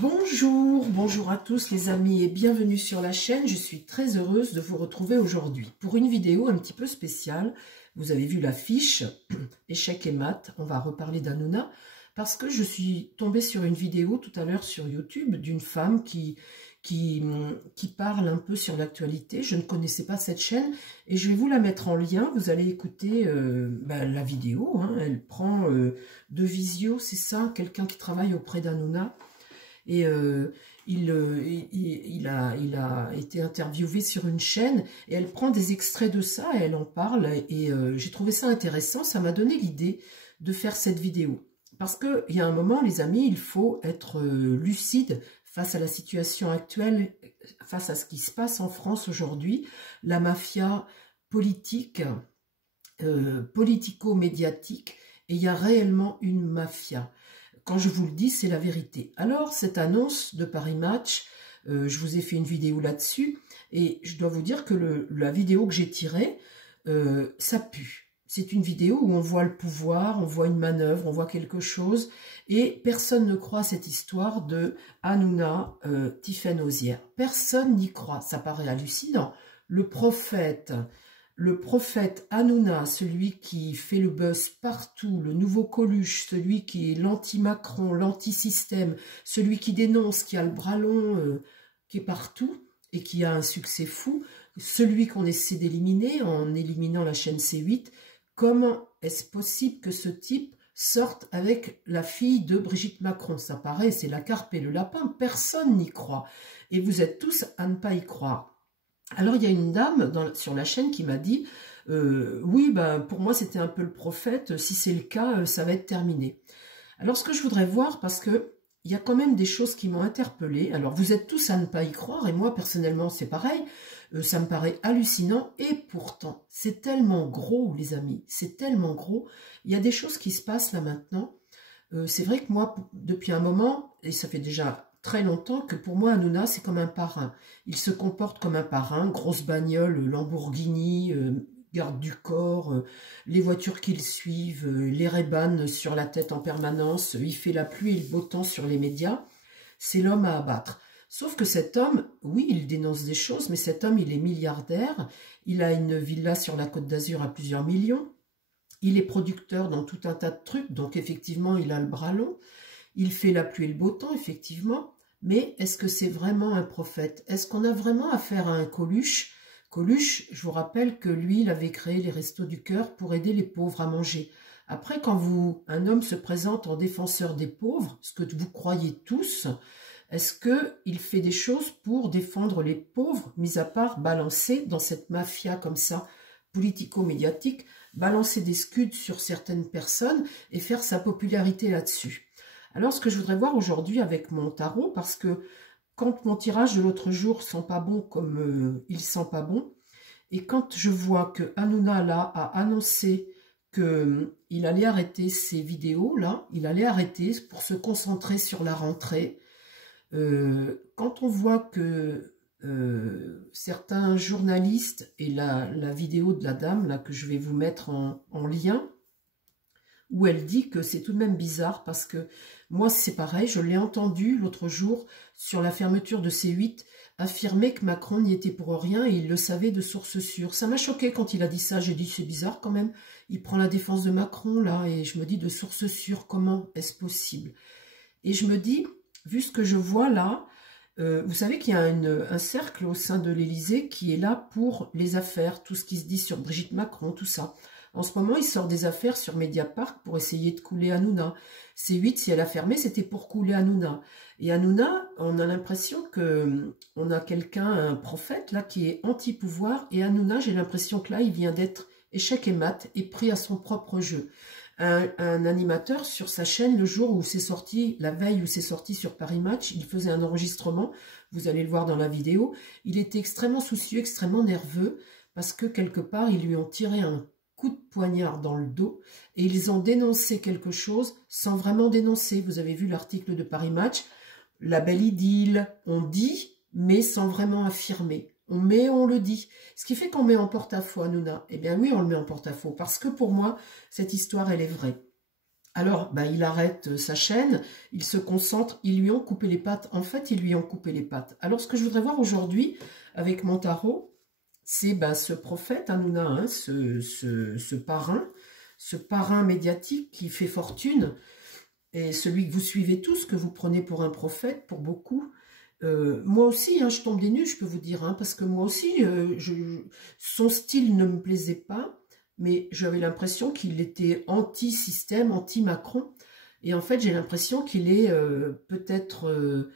Bonjour à tous les amis et bienvenue sur la chaîne. Je suis très heureuse de vous retrouver aujourd'hui pour une vidéo un petit peu spéciale. Vous avez vu l'affiche, échec et maths, on va reparler d'Hanouna parce que je suis tombée sur une vidéo tout à l'heure sur YouTube d'une femme qui parle un peu sur l'actualité. Je ne connaissais pas cette chaîne et je vais vous la mettre en lien. Vous allez écouter la vidéo. Elle prend de Visio, c'est ça, quelqu'un qui travaille auprès d'Hanouna. Et il a été interviewé sur une chaîne et elle prend des extraits de ça et elle en parle. Et j'ai trouvé ça intéressant, ça m'a donné l'idée de faire cette vidéo. Parce qu'il y a un moment, les amis, il faut être lucide face à la situation actuelle, face à ce qui se passe en France aujourd'hui. La mafia politique, politico-médiatique, et il y a réellement une mafia. Quand je vous le dis, c'est la vérité. Alors, cette annonce de Paris Match, je vous ai fait une vidéo là-dessus, et je dois vous dire que la vidéo que j'ai tirée, ça pue. C'est une vidéo où on voit le pouvoir, on voit une manœuvre, on voit quelque chose, et personne ne croit à cette histoire de Hanouna Tiphaine Ozière. Personne n'y croit, ça paraît hallucinant. Le prophète Hanouna, celui qui fait le buzz partout, le nouveau Coluche, celui qui est l'anti-Macron, l'anti-système, celui qui dénonce, qui a le bras long, qui est partout et qui a un succès fou, celui qu'on essaie d'éliminer en éliminant la chaîne C8, comment est-ce possible que ce type sorte avec la fille de Brigitte Macron? Ça paraît, c'est la carpe et le lapin, personne n'y croit. Et vous êtes tous à ne pas y croire. Alors, il y a une dame sur la chaîne qui m'a dit oui, ben, pour moi, c'était un peu le prophète. Si c'est le cas, ça va être terminé. Alors, ce que je voudrais voir, parce que il y a quand même des choses qui m'ont interpellée. Alors, vous êtes tous à ne pas y croire, et moi, personnellement, c'est pareil. Ça me paraît hallucinant, et pourtant, c'est tellement gros, les amis. C'est tellement gros. Il y a des choses qui se passent là maintenant. C'est vrai que moi, depuis un moment, et ça fait déjà très longtemps que pour moi, Hanouna, c'est comme un parrain. Il se comporte comme un parrain, grosse bagnole, Lamborghini, garde du corps, les voitures qui le suivent, les Ray-Ban sur la tête en permanence, il fait la pluie et le beau temps sur les médias. C'est l'homme à abattre. Sauf que cet homme, oui, il dénonce des choses, mais cet homme, il est milliardaire, il a une villa sur la Côte d'Azur à plusieurs millions, il est producteur dans tout un tas de trucs, donc effectivement, il a le bras long, il fait la pluie et le beau temps, effectivement, mais est-ce que c'est vraiment un prophète? Est-ce qu'on a vraiment affaire à un Coluche? Coluche, je vous rappelle que lui, il avait créé les Restos du Cœur pour aider les pauvres à manger. Après, quand un homme se présente en défenseur des pauvres, ce que vous croyez tous, est-ce qu'il fait des choses pour défendre les pauvres, mis à part balancer dans cette mafia comme ça, politico-médiatique, balancer des scuds sur certaines personnes et faire sa popularité là-dessus? Alors, ce que je voudrais voir aujourd'hui avec mon tarot, parce que quand mon tirage de l'autre jour sent pas bon comme il sent pas bon, et quand je vois que Hanouna là a annoncé qu'il allait arrêter ses vidéos, là, il allait arrêter pour se concentrer sur la rentrée, quand on voit que certains journalistes, et la vidéo de la dame là que je vais vous mettre en lien, où elle dit que c'est tout de même bizarre parce que moi c'est pareil, je l'ai entendu l'autre jour sur la fermeture de C8 affirmer que Macron n'y était pour rien et il le savait de source sûre. Ça m'a choqué quand il a dit ça, j'ai dit c'est bizarre quand même, il prend la défense de Macron là et je me dis de source sûre, comment est-ce possible? Et je me dis, vu ce que je vois là, vous savez qu'il y a un cercle au sein de l'Élysée qui est là pour les affaires, tout ce qui se dit sur Brigitte Macron, tout ça. En ce moment, il sort des affaires sur Mediapart pour essayer de couler Hanouna. C8, si elle a fermé, c'était pour couler Hanouna. Et Hanouna, on a l'impression qu'on a quelqu'un, un prophète, là, qui est anti-pouvoir. Et Hanouna, j'ai l'impression que là, il vient d'être échec et mat et pris à son propre jeu. Un animateur sur sa chaîne, le jour où c'est sorti, la veille où c'est sorti sur Paris Match, il faisait un enregistrement, vous allez le voir dans la vidéo, il était extrêmement soucieux, extrêmement nerveux, parce que quelque part, ils lui ont tiré un coup de poignard dans le dos et ils ont dénoncé quelque chose sans vraiment dénoncer. Vous avez vu l'article de Paris Match, la belle idylle, on dit, mais sans vraiment affirmer. On met, on le dit. Ce qui fait qu'on met en porte-à-faux Hanouna. Eh bien oui, on le met en porte-à-faux, parce que pour moi, cette histoire, elle est vraie. Alors, ben, il arrête sa chaîne, il se concentre, ils lui ont coupé les pattes. En fait, ils lui ont coupé les pattes. Alors, ce que je voudrais voir aujourd'hui avec mon tarot, c'est ben, ce prophète, Hanouna, hein, ce parrain médiatique qui fait fortune, et celui que vous suivez tous, que vous prenez pour un prophète, pour beaucoup. Moi aussi, hein, je tombe des nues, je peux vous dire, hein, parce que moi aussi, son style ne me plaisait pas, mais j'avais l'impression qu'il était anti-système, anti-Macron, et en fait, j'ai l'impression qu'il est peut-être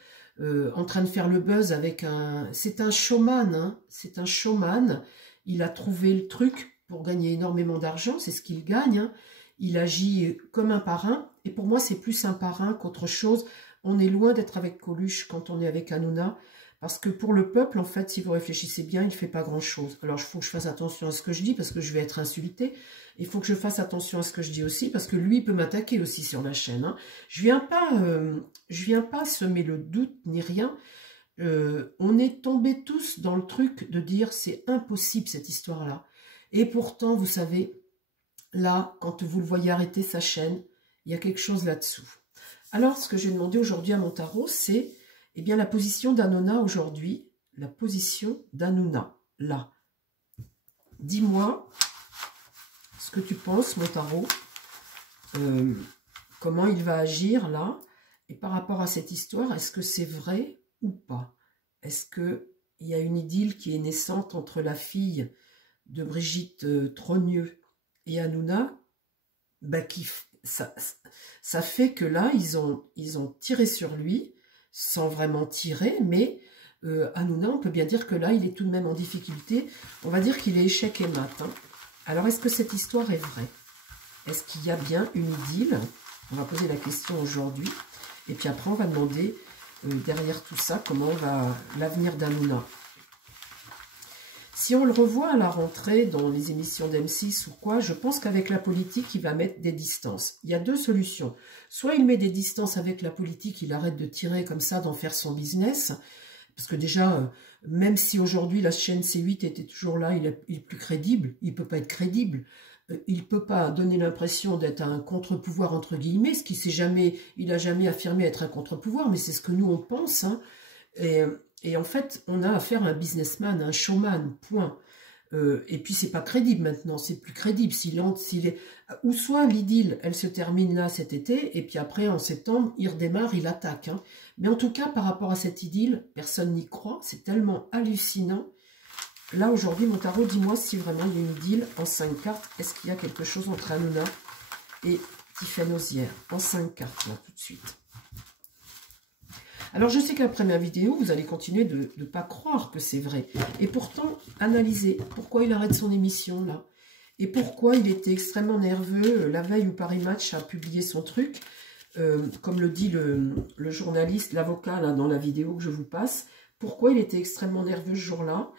en train de faire le buzz avec un... C'est un showman, hein, c'est un showman, il a trouvé le truc pour gagner énormément d'argent, c'est ce qu'il gagne, hein. Il agit comme un parrain, et pour moi, c'est plus un parrain qu'autre chose. On est loin d'être avec Coluche quand on est avec Hanouna, parce que pour le peuple, en fait, si vous réfléchissez bien, il ne fait pas grand-chose. Alors, il faut que je fasse attention à ce que je dis, parce que je vais être insultée. Il faut que je fasse attention à ce que je dis aussi, parce que lui, il peut m'attaquer aussi sur la chaîne, hein. Je viens pas semer le doute, ni rien. On est tombés tous dans le truc de dire, c'est impossible, cette histoire-là. Et pourtant, vous savez... Là, quand vous le voyez arrêter sa chaîne, il y a quelque chose là-dessous. Alors, ce que j'ai demandé aujourd'hui à mon tarot, c'est eh bien la position d'Hanouna aujourd'hui. La position d'Hanouna, là. Dis-moi ce que tu penses, mon tarot. Comment il va agir, là. Et par rapport à cette histoire, est-ce que c'est vrai ou pas? Est-ce qu'il y a une idylle qui est naissante entre la fille de Brigitte Trogneux et Hanouna, bah, ça fait que là, ils ont tiré sur lui, sans vraiment tirer, mais Hanouna, on peut bien dire que là, il est tout de même en difficulté. On va dire qu'il est échec et mat, hein. Alors, est-ce que cette histoire est vraie? Est-ce qu'il y a bien une idylle? On va poser la question aujourd'hui. Et puis après, on va demander, derrière tout ça, comment va l'avenir d'Hanouna. Si on le revoit à la rentrée dans les émissions d'M6 ou quoi, je pense qu'avec la politique, il va mettre des distances. Il y a deux solutions. Soit il met des distances avec la politique, il arrête de tirer comme ça, d'en faire son business. Parce que déjà, même si aujourd'hui la chaîne C8 était toujours là, il est plus crédible, il ne peut pas être crédible. Il ne peut pas donner l'impression d'être un contre-pouvoir entre guillemets, ce qui s'est jamais, il n'a jamais affirmé être un contre-pouvoir, mais c'est ce que nous on pense, hein. Et en fait, on a affaire à un businessman, un showman, point. Et puis, c'est pas crédible maintenant, c'est plus crédible. Ou soit l'idylle, elle se termine là cet été, et puis après, en septembre, il redémarre, il attaque, hein. Mais en tout cas, par rapport à cette idylle, personne n'y croit, c'est tellement hallucinant. Là, aujourd'hui, mon tarot, dis-moi si vraiment il y a une idylle en 5 cartes. Est-ce qu'il y a quelque chose entre Hanouna et Tiffaine Ozière? En 5 cartes, là, tout de suite. Alors, je sais qu'après ma vidéo, vous allez continuer de ne pas croire que c'est vrai. Et pourtant, analysez pourquoi il arrête son émission, là. Et pourquoi il était extrêmement nerveux la veille où Paris Match a publié son truc. Comme le dit le journaliste, l'avocat, là, dans la vidéo que je vous passe. Pourquoi il était extrêmement nerveux ce jour-là,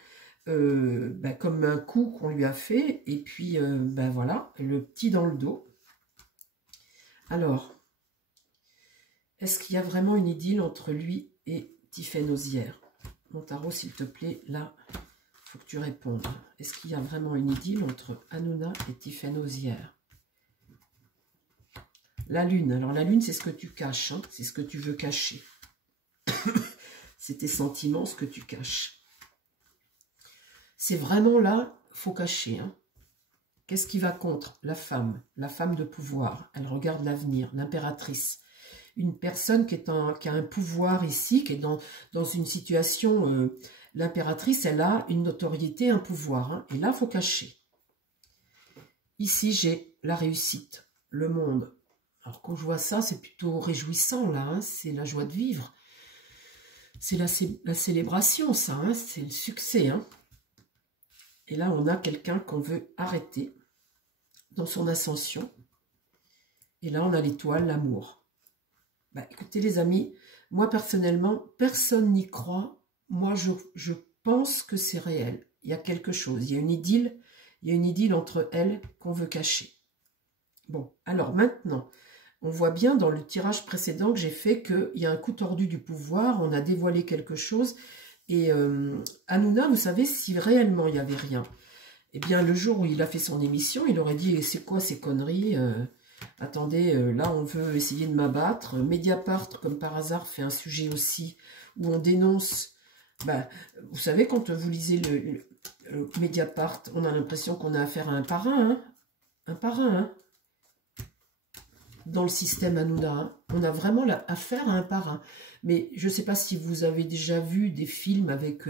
comme un coup qu'on lui a fait. Et puis, voilà, le petit dans le dos. Alors... est-ce qu'il y a vraiment une idylle entre lui et Tiffaine Ozière? Mon tarot, s'il te plaît, là, il faut que tu répondes. Est-ce qu'il y a vraiment une idylle entre Hanouna et Tiffaine Ozière? La lune. Alors, la lune, c'est ce que tu caches, hein, c'est ce que tu veux cacher. C'est tes sentiments, ce que tu caches. C'est vraiment là, il faut cacher, hein. Qu'est-ce qui va contre? La femme de pouvoir. Elle regarde l'avenir, l'impératrice. Une personne qui a un pouvoir ici, qui est dans une situation, l'impératrice, elle a une notoriété, un pouvoir, hein, et là, il faut cacher. Ici, j'ai la réussite, le monde. Alors, quand je vois ça, c'est plutôt réjouissant, là, hein, c'est la joie de vivre. C'est la célébration, ça, hein, c'est le succès, hein. Et là, on a quelqu'un qu'on veut arrêter dans son ascension. Et là, on a l'étoile, l'amour. Écoutez les amis, moi personnellement, personne n'y croit. Moi, je pense que c'est réel. Il y a quelque chose, il y a une idylle entre elles qu'on veut cacher. Bon, alors maintenant, on voit bien dans le tirage précédent que j'ai fait qu'il y a un coup tordu du pouvoir, on a dévoilé quelque chose. Et Hanouna, vous savez, si réellement il n'y avait rien, eh bien le jour où il a fait son émission, il aurait dit « c'est quoi ces conneries Attendez, là, on veut essayer de m'abattre. Mediapart, comme par hasard, fait un sujet aussi où on dénonce... Bah, vous savez, quand vous lisez le Mediapart, on a l'impression qu'on a affaire à un parrain, hein, un parrain, hein, dans le système Hanouna. Hein. On a vraiment affaire à un parrain. Mais je ne sais pas si vous avez déjà vu des films avec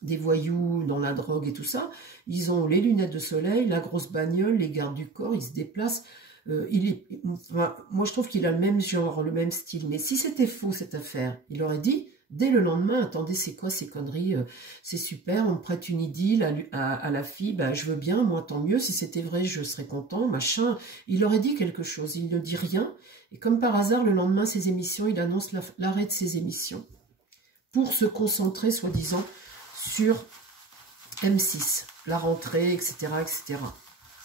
des voyous dans la drogue et tout ça. Ils ont les lunettes de soleil, la grosse bagnole, les gardes du corps, ils se déplacent. Enfin, moi, je trouve qu'il a le même genre, le même style. Mais si c'était faux, cette affaire, il aurait dit, dès le lendemain, attendez, c'est quoi ces conneries? C'est super, on me prête une idylle à la fille, bah, je veux bien, moi, tant mieux. Si c'était vrai, je serais content, machin. Il aurait dit quelque chose, il ne dit rien. Et comme par hasard, le lendemain, ses émissions, il annonce l'arrêt de ses émissions pour se concentrer, soi-disant, sur M6, la rentrée, etc., etc.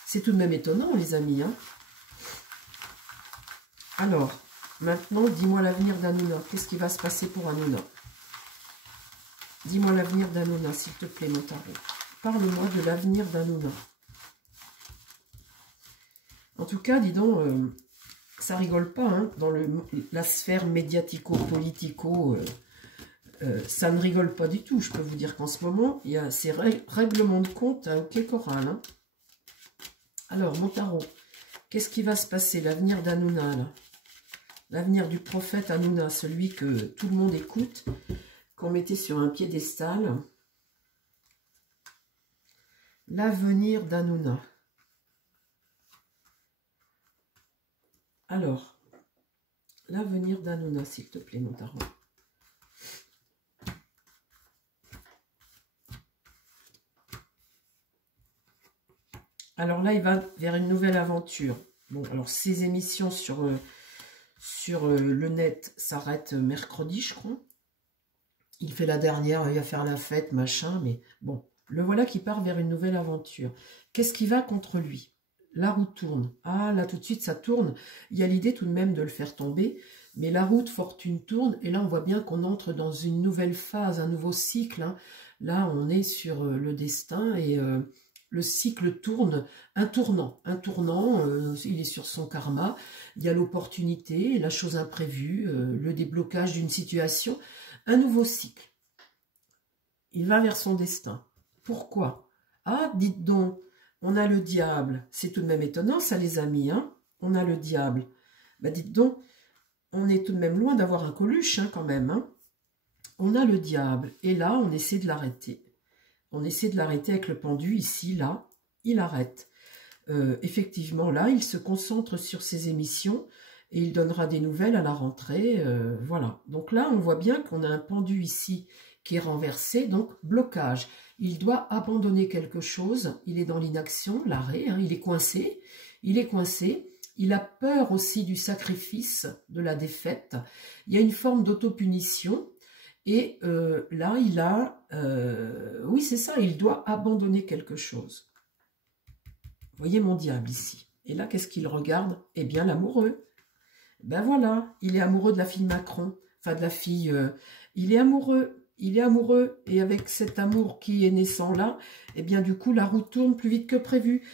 C'est tout de même étonnant, les amis, hein. Alors, maintenant, dis-moi l'avenir d'Hanouna. Qu'est-ce qui va se passer pour Hanouna? Dis-moi l'avenir d'Hanouna, s'il te plaît, mon tarot. Parle-moi de l'avenir d'Hanouna. En tout cas, dis donc, ça rigole pas, hein, dans la sphère médiatico-politico. Ça ne rigole pas du tout. Je peux vous dire qu'en ce moment, il y a ces règlements de compte à OK Coral. Hein. Alors, mon tarot, qu'est-ce qui va se passer? L'avenir d'Hanouna, là. L'avenir du prophète Hanouna, celui que tout le monde écoute, qu'on mettait sur un piédestal. L'avenir d'Hanouna. Alors, l'avenir d'Hanouna, s'il te plaît, mon tarot. Alors là, il va vers une nouvelle aventure. Bon, alors ces émissions sur le net s'arrêtent mercredi, je crois. Il fait la dernière, il va faire la fête, machin, mais bon, le voilà qui part vers une nouvelle aventure. Qu'est-ce qui va contre lui? La roue tourne. Ah, là, tout de suite, ça tourne. Il y a l'idée tout de même de le faire tomber, mais la roue de fortune tourne, et là, on voit bien qu'on entre dans une nouvelle phase, un nouveau cycle. Hein. Là, on est sur le destin, et le cycle tourne, un tournant, il est sur son karma, il y a l'opportunité, la chose imprévue, le déblocage d'une situation, un nouveau cycle. Il va vers son destin. Pourquoi? Ah, dites donc, on a le diable. C'est tout de même étonnant, ça, les amis. Hein, on a le diable. Bah, dites donc, on est tout de même loin d'avoir un Coluche, hein, quand même. Hein. On a le diable. Et là, on essaie de l'arrêter. On essaie de l'arrêter avec le pendu, ici, là. Il arrête. Effectivement, là, il se concentre sur ses émissions et il donnera des nouvelles à la rentrée. Voilà. Donc là, on voit bien qu'on a un pendu ici qui est renversé, donc blocage. Il doit abandonner quelque chose. Il est dans l'inaction, l'arrêt, hein, il est coincé. Il est coincé. Il a peur aussi du sacrifice, de la défaite. Il y a une forme d'autopunition. Et là, il a... oui, c'est ça, il doit abandonner quelque chose. Vous voyez mon diable ici. Et là, qu'est-ce qu'il regarde? Eh bien, l'amoureux. Ben voilà, il est amoureux de la fille Macron. Enfin, de la fille... il est amoureux. Il est amoureux. Et avec cet amour qui est naissant là, eh bien, du coup, la roue tourne plus vite que prévu.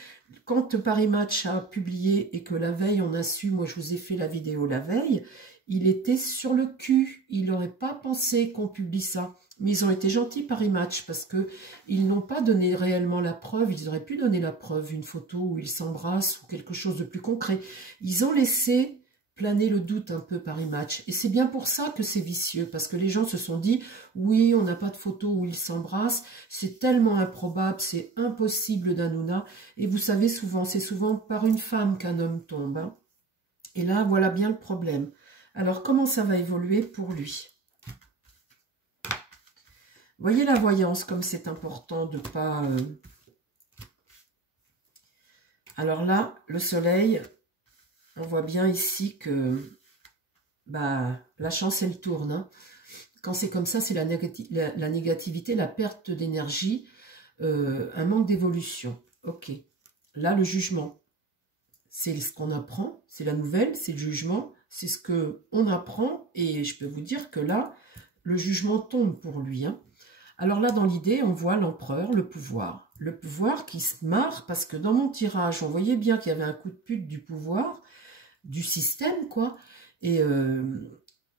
Quand Paris Match a publié et que la veille, on a su... Moi, je vous ai fait la vidéo la veille... Il était sur le cul, il n'aurait pas pensé qu'on publie ça. Mais ils ont été gentils Paris Match parce qu'ils n'ont pas donné réellement la preuve. Ils auraient pu donner la preuve, une photo où ils s'embrassent ou quelque chose de plus concret. Ils ont laissé planer le doute un peu Paris Match. Et c'est bien pour ça que c'est vicieux, parce que les gens se sont dit, oui, on n'a pas de photo où ils s'embrassent, c'est tellement improbable, c'est impossible d'Hanouna. Et vous savez, souvent, c'est souvent par une femme qu'un homme tombe. Hein. Et là, voilà bien le problème. Alors, comment ça va évoluer pour lui? Voyez la voyance, comme c'est important de ne pas... Alors là, le soleil, on voit bien ici que bah, la chance, elle tourne. Hein. Quand c'est comme ça, c'est la négativité, la perte d'énergie, un manque d'évolution. Ok. Là, le jugement, c'est ce qu'on apprend, c'est la nouvelle, c'est le jugement. C'est ce qu'on apprend et je peux vous dire que là, le jugement tombe pour lui. Hein. Alors là, dans l'idée, on voit l'empereur, le pouvoir. Le pouvoir qui se marre parce que dans mon tirage, on voyait bien qu'il y avait un coup de pute du pouvoir, du système, quoi. Et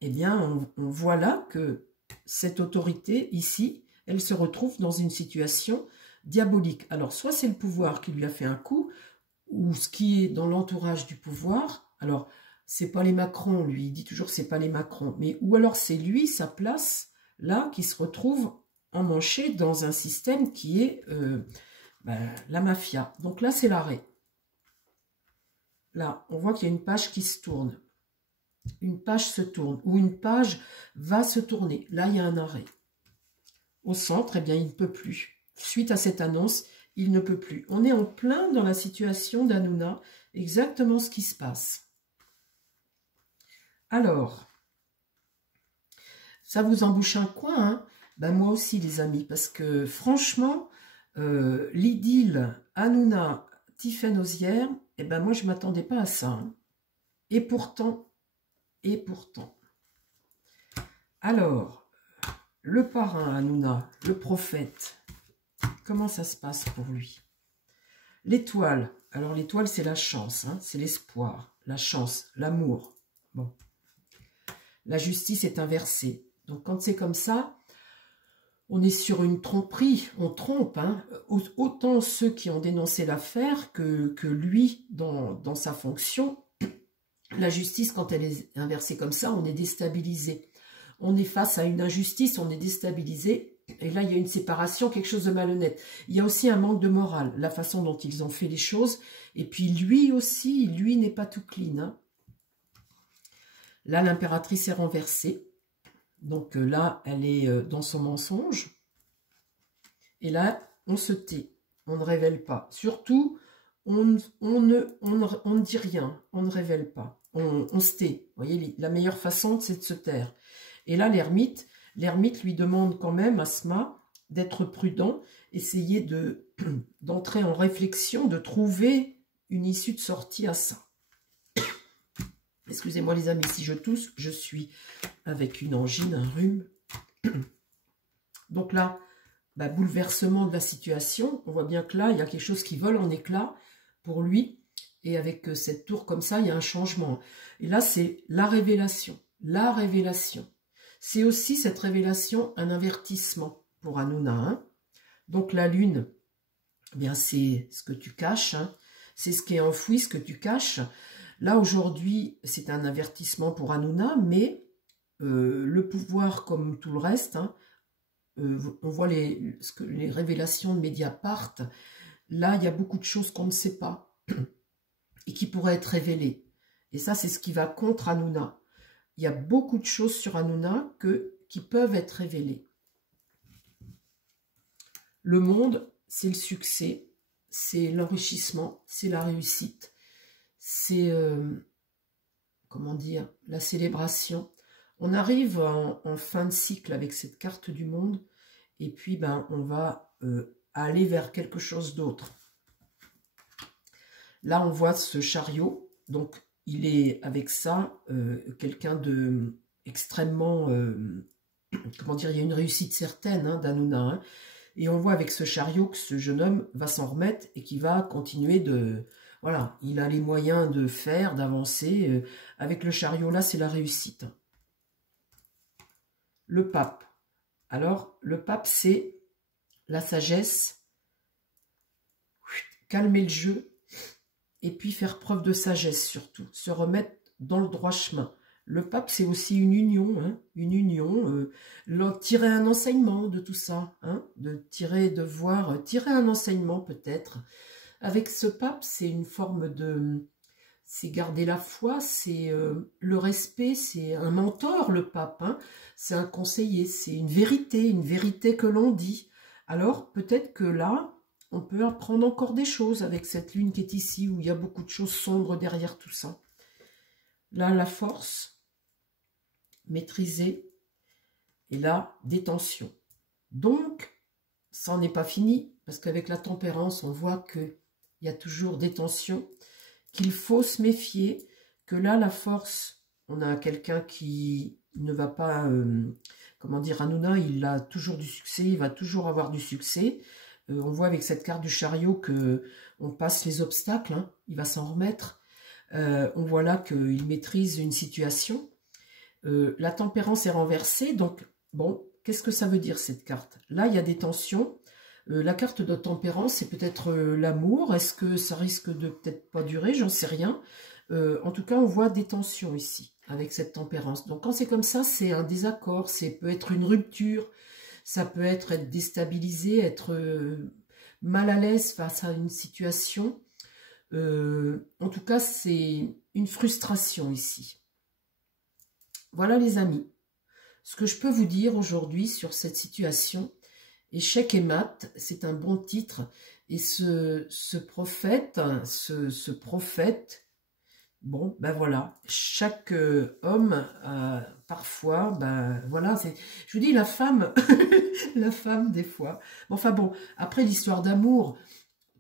eh bien, on voit là que cette autorité, ici, elle se retrouve dans une situation diabolique. Alors, soit c'est le pouvoir qui lui a fait un coup, ou ce qui est dans l'entourage du pouvoir. Alors, c'est pas les Macron, lui, il dit toujours que c'est pas les Macron, mais ou alors c'est lui, sa place, là, qui se retrouve emmanché dans un système qui est la mafia. Donc là, c'est l'arrêt. Là, on voit qu'il y a une page qui se tourne. Une page se tourne, ou une page va se tourner. Là, il y a un arrêt. Au centre, eh bien, il ne peut plus. Suite à cette annonce, il ne peut plus. On est en plein dans la situation d'Hanouna, exactement ce qui se passe. Alors, ça vous embouche un coin, hein? Ben moi aussi, les amis, parce que franchement, l'idylle Hanouna, Tiffaine Ozière, eh ben moi, je ne m'attendais pas à ça. Hein. Et pourtant, alors, le parrain Hanouna, le prophète, comment ça se passe pour lui? L'étoile, alors l'étoile c'est la chance, hein, c'est l'espoir, la chance, l'amour. Bon, la justice est inversée. Donc quand c'est comme ça, on est sur une tromperie, on trompe. Hein. Autant ceux qui ont dénoncé l'affaire que lui dans sa fonction. La justice, quand elle est inversée comme ça, on est déstabilisé. On est face à une injustice, on est déstabilisé. Et là, il y a une séparation, quelque chose de malhonnête. Il y a aussi un manque de morale, la façon dont ils ont fait les choses. Et puis lui aussi, lui n'est pas tout clean. Hein. Là, l'impératrice est renversée. Donc là, elle est dans son mensonge. Et là, on se tait. On ne révèle pas. Surtout, on ne dit rien. On ne révèle pas. On se tait. Vous voyez, la meilleure façon, c'est de se taire. Et là, l'ermite lui demande quand même, Asma, d'être prudent, essayer d'entrer en réflexion, de trouver une issue de sortie à ça. Excusez-moi les amis, si je tousse, je suis avec une angine, un rhume. Donc là, bouleversement de la situation. On voit bien que là, il y a quelque chose qui vole en éclats pour lui. Et avec cette tour comme ça, il y a un changement. Et là, c'est la révélation. La révélation. C'est aussi cette révélation un avertissement pour Hanouna. Hein. Donc la lune, eh bien c'est ce que tu caches. Hein. C'est ce qui est enfoui, ce que tu caches. Là, aujourd'hui, c'est un avertissement pour Hanouna, mais le pouvoir, comme tout le reste, hein, on voit les révélations de Mediapart. Là, il y a beaucoup de choses qu'on ne sait pas et qui pourraient être révélées. Et ça, c'est ce qui va contre Hanouna. Il y a beaucoup de choses sur Hanouna qui peuvent être révélées. Le monde, c'est le succès, c'est l'enrichissement, c'est la réussite, c'est, comment dire, la célébration. On arrive en fin de cycle avec cette carte du monde, et puis on va aller vers quelque chose d'autre. Là, on voit ce chariot, donc il est avec ça quelqu'un de extrêmement, comment dire, il y a une réussite certaine hein, d'Hanouna. Hein, et on voit avec ce chariot que ce jeune homme va s'en remettre et qui va continuer de... Voilà, il a les moyens de faire, d'avancer. Avec le chariot, là, c'est la réussite. Le pape. Alors, le pape, c'est la sagesse, calmer le jeu, et puis faire preuve de sagesse surtout, se remettre dans le droit chemin. Le pape, c'est aussi une union, hein, tirer un enseignement de tout ça, hein, tirer un enseignement peut-être. Avec ce pape, c'est une forme de... C'est garder la foi, c'est le respect, c'est un mentor, le pape, hein, c'est un conseiller, c'est une vérité que l'on dit. Alors, peut-être que là, on peut apprendre encore des choses avec cette lune qui est ici, où il y a beaucoup de choses sombres derrière tout ça. Là, la force, maîtriser, et là, détention. Donc, ça n'est pas fini, parce qu'avec la tempérance, on voit qu'il y a toujours des tensions, qu'il faut se méfier, que là, la force, on a quelqu'un qui ne va pas, comment dire, Hanouna, il a toujours du succès, il va toujours avoir du succès. On voit avec cette carte du chariot que on passe les obstacles, hein, il va s'en remettre. On voit là qu'il maîtrise une situation. La tempérance est renversée, donc bon, qu'est-ce que ça veut dire cette carte? Là, il y a des tensions. La carte de tempérance, c'est peut-être l'amour. Est-ce que ça risque de peut-être pas durer? J'en sais rien. En tout cas, on voit des tensions ici, avec cette tempérance. Donc quand c'est comme ça, c'est un désaccord, ça peut être une rupture, ça peut être déstabilisé, être mal à l'aise face à une situation. En tout cas, c'est une frustration ici. Voilà les amis, ce que je peux vous dire aujourd'hui sur cette situation. Échec et mat, c'est un bon titre. Et ce prophète, bon, ben voilà, chaque homme, parfois, ben voilà, je vous dis, la femme, la femme des fois. Enfin bon, après l'histoire d'amour,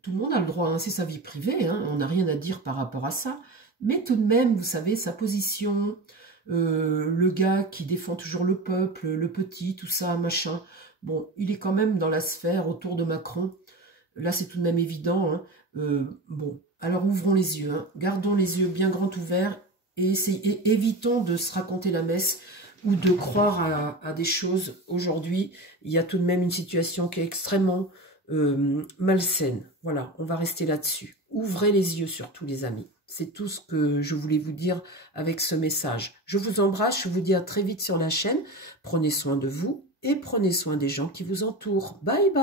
tout le monde a le droit, hein, c'est sa vie privée, hein, on n'a rien à dire par rapport à ça. Mais tout de même, vous savez, sa position, le gars qui défend toujours le peuple, le petit, tout ça, machin. Bon, il est quand même dans la sphère autour de Macron. Là, c'est tout de même évident. Hein. Bon, alors ouvrons les yeux. Hein. Gardons les yeux bien grands ouverts et évitons de se raconter la messe ou de croire à des choses. Aujourd'hui, il y a tout de même une situation qui est extrêmement malsaine. Voilà, on va rester là-dessus. Ouvrez les yeux surtout, les amis. C'est tout ce que je voulais vous dire avec ce message. Je vous embrasse, je vous dis à très vite sur la chaîne. Prenez soin de vous et prenez soin des gens qui vous entourent. Bye bye.